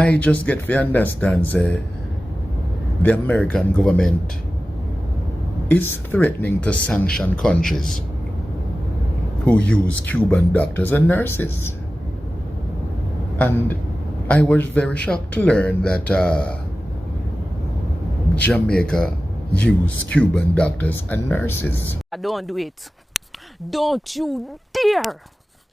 I just get to understand say the American government is threatening to sanction countries who use Cuban doctors and nurses. And I was very shocked to learn that Jamaica use Cuban doctors and nurses. Don't do it. Don't you dare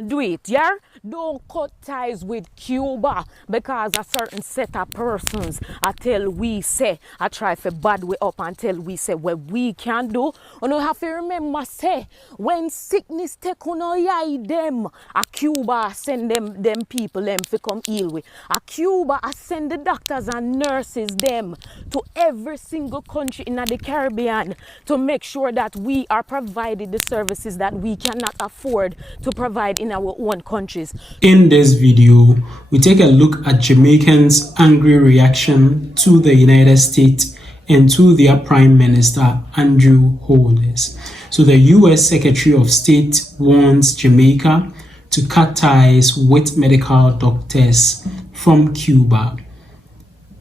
do it, yeah? Don't cut ties with Cuba because a certain set of persons I tell we say, I try for bad way up until we say what we can do. You know, have to remember say, when sickness take on eye them, a Cuba send them people them to come heal with. A Cuba I send the doctors and nurses them to every single country in the Caribbean to make sure that we are provided the services that we cannot afford to provide in our own countries. In this video, we take a look at Jamaicans' angry reaction to the United States and to their Prime Minister, Andrew HOLNESS. So the US Secretary of State warns Jamaica to cut ties with medical doctors from Cuba.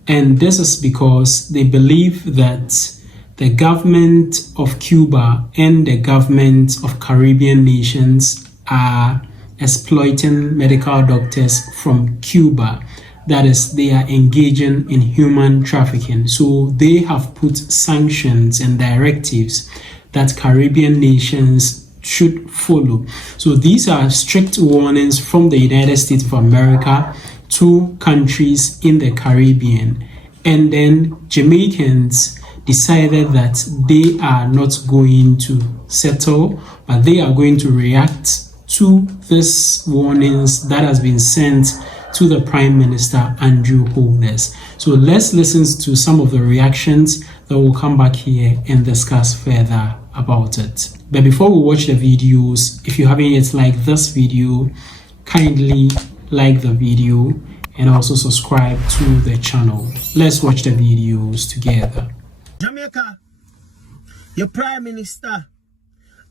And this is because they believe that the government of Cuba and the government of Caribbean nations are exploiting medical doctors from Cuba. That is, they are engaging in human trafficking. So they have put sanctions and directives that Caribbean nations should follow. So these are strict warnings from the United States of America to countries in the Caribbean. And then Jamaicans decided that they are not going to settle, but they are going to react to this warnings that has been sent to the Prime Minister, Andrew HOLNESS. So let's listen to some of the reactions that will come back here and discuss further about it. But before we watch the videos, if you haven't yet liked this video, kindly like the video and also subscribe to the channel. Let's watch the videos together. Jamaica, your Prime Minister,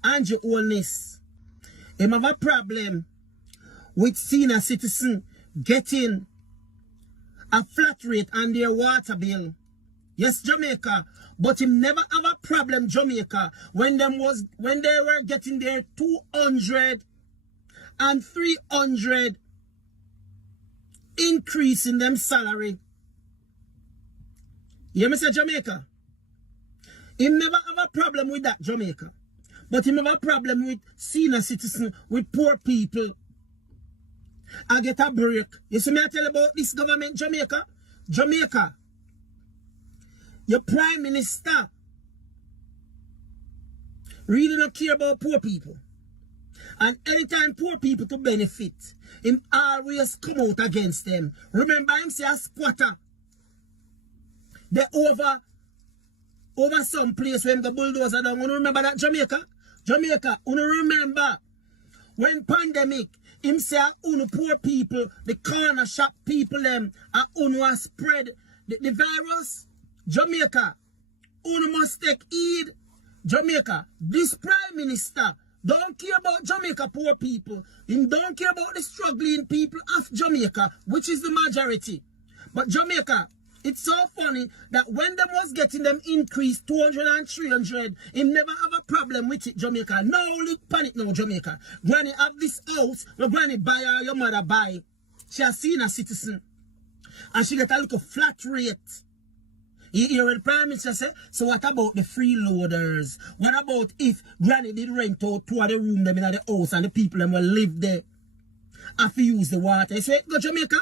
Andrew HOLNESS, him have a problem with senior citizen getting a flat rate on their water bill. Yes, Jamaica, but him never have a problem, Jamaica, when they were getting their 200 and 300 increase in them salary. You me say Jamaica? Him never have a problem with that, Jamaica. But him have a problem with senior citizens, with poor people. I get a break. You see me I tell you about this government, Jamaica? Jamaica, your Prime Minister really don't care about poor people. And anytime poor people to benefit, him always come out against them. Remember him say a squatter. They over some place when the bulldozer down. You remember that, Jamaica? Jamaica, you remember when pandemic, him say unu poor people, the corner shop people them, unu spread the virus. Jamaica, unu must take heed. Jamaica, this Prime Minister don't care about Jamaica poor people. Him don't care about the struggling people of Jamaica, which is the majority. But Jamaica, it's so funny that when them was getting them increased 200 and 300, him never have a problem with it, Jamaica. No, look panic now, Jamaica. Granny have this house, your granny buy her, your mother buy. She has seen a citizen. And she get a little flat rate. You hear what the Prime Minister say? So what about the freeloaders? What about if granny did rent out two of the room them in the house and the people them will live there? Have to use the water. You say, go Jamaica.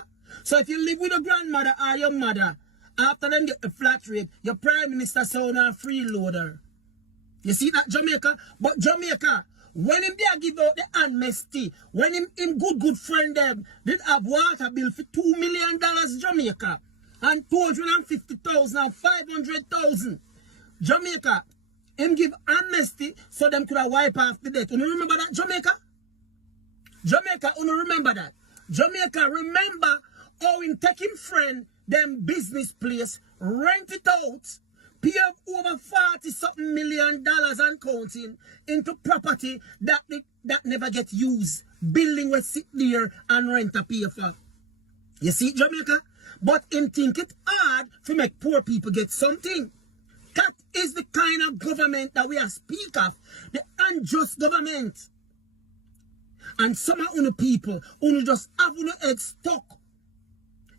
So if you live with your grandmother or your mother, after them get the flat rate, your Prime Minister sound a freeloader. You see that, Jamaica? But Jamaica, when him there give out the amnesty, when him good friend them did have water bill for $2 million, Jamaica, and 250,000 and 500,000, Jamaica, him give amnesty so them could have wipe off the debt. You remember that, Jamaica? Jamaica, you remember that? Jamaica, remember how him take him friend them business place, rent it out, pay up over $40-something million and counting into property that never get used. Building was sit there and rent a pay for. You see, Jamaica? but him think it hard to make poor people get something. That is the kind of government that we are speak of, the unjust government. And some of you people who just have your head stuck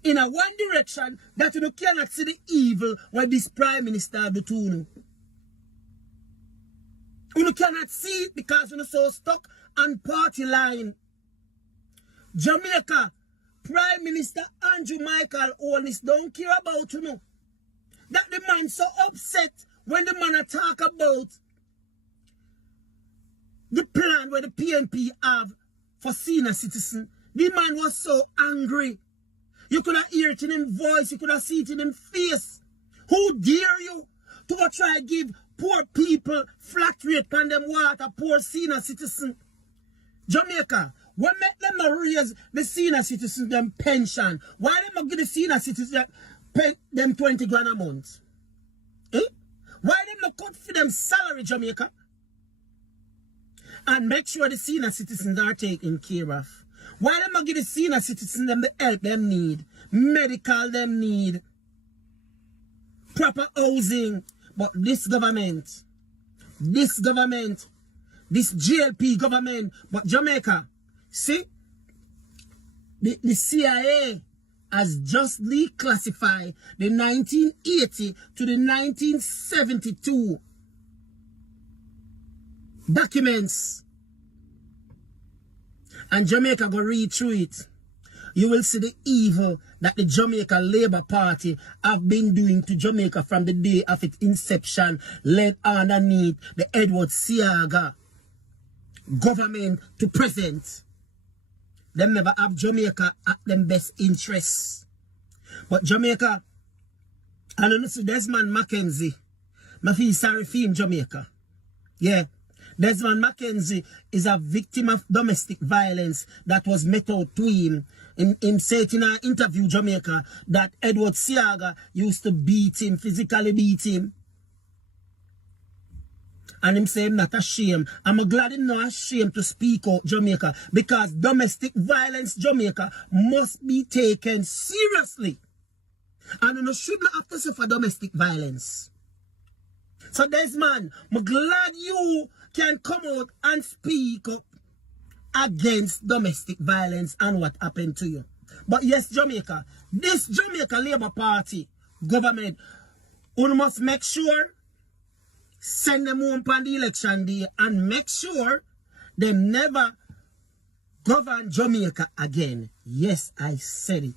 in a one direction that you cannot see the evil what this prime minister do to you. You cannot see it because you're so stuck on party line. Jamaica, Prime Minister Andrew Michael HOLNESS don't care about you know. That the man so upset when the man talk about the plan where the PNP have for senior citizen. The man was so angry. You could have heard it in his voice, you could have seen it in his face. Who dare you to go try give poor people flat rate on them water, poor senior citizen? Jamaica, when make them raise the senior citizen them pension? Why them give the senior citizen pay them 20 grand a month? Eh? Why them not cut for them salary, Jamaica? And make sure the senior citizens are taken care of. Why them not give the senior citizens them the help them need, medical them need, proper housing? But this government, this GLP government, but Jamaica, see, the CIA has justly classified the 1980 to the 1972 documents. And Jamaica go read through it. You will see the evil that the Jamaica Labour Party have been doing to Jamaica from the day of its inception, led underneath the Edward Seaga government to present. Them never have Jamaica at them best interests. But Jamaica, I don't know, so Desmond Mackenzie, I feel sorry for him, Jamaica. Yeah. Desmond Mackenzie is a victim of domestic violence that was met out to him. Him said in an interview, Jamaica, that Edward Seaga used to beat him, physically beat him. And him say him not ashamed. I'm glad him not ashamed to speak out, Jamaica, because domestic violence, Jamaica, must be taken seriously. And you should not have to suffer domestic violence. So Desmond, I'm glad you can come out and speak up against domestic violence and what happened to you. But yes, Jamaica, this Jamaica Labour Party government, we must make sure, send them home on the election day and make sure they never govern Jamaica again. Yes, I said it.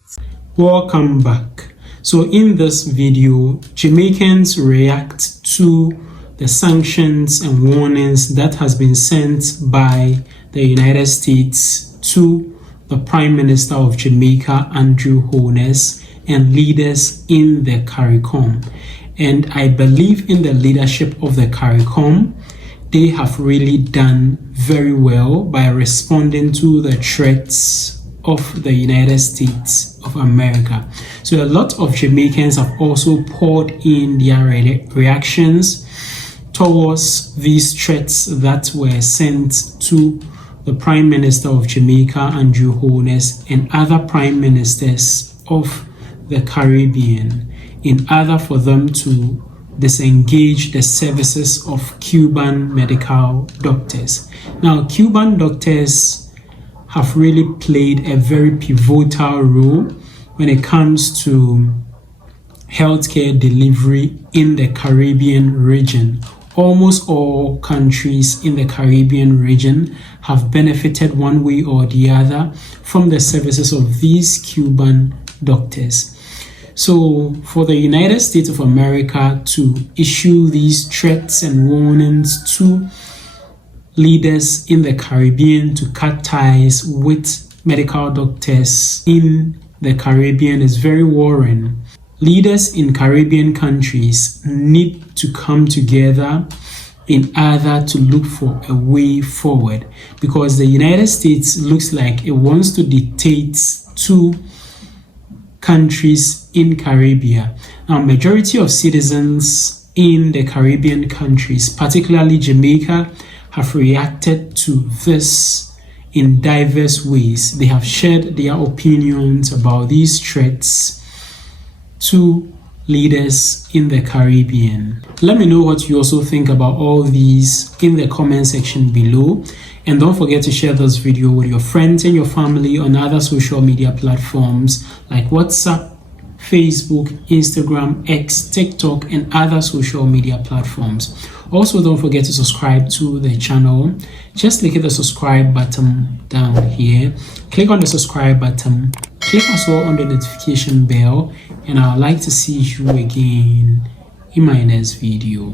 Welcome back. So in this video, Jamaicans react to the sanctions and warnings that has been sent by the United States to the Prime Minister of Jamaica, Andrew HOLNESS, and leaders in the CARICOM. And I believe in the leadership of the CARICOM. They have really done very well by responding to the threats of the United States of America. So a lot of Jamaicans have also poured in their reactions towards these threats that were sent to the Prime Minister of Jamaica, Andrew HOLNESS, and other Prime Ministers of the Caribbean, in order for them to disengage the services of Cuban medical doctors. Now, Cuban doctors have really played a very pivotal role when it comes to healthcare delivery in the Caribbean region. Almost all countries in the Caribbean region have benefited one way or the other from the services of these Cuban doctors. So for the United States of America to issue these threats and warnings to leaders in the Caribbean to cut ties with medical doctors in the Caribbean is very worrying. Leaders in Caribbean countries need to come together in order to look for a way forward, because the United States looks like it wants to dictate to countries in Caribbean. Now, majority of citizens in the Caribbean countries, particularly Jamaica, have reacted to this in diverse ways. They have shared their opinions about these threats to leaders in the Caribbean. Let me know what you also think about all these in the comment section below. And don't forget to share this video with your friends and your family on other social media platforms like WhatsApp, Facebook, Instagram, X, TikTok, and other social media platforms. Also, don't forget to subscribe to the channel. Just click the subscribe button down here. Click on the subscribe button. Click as well on the notification bell. And I would like to see you again in my next video.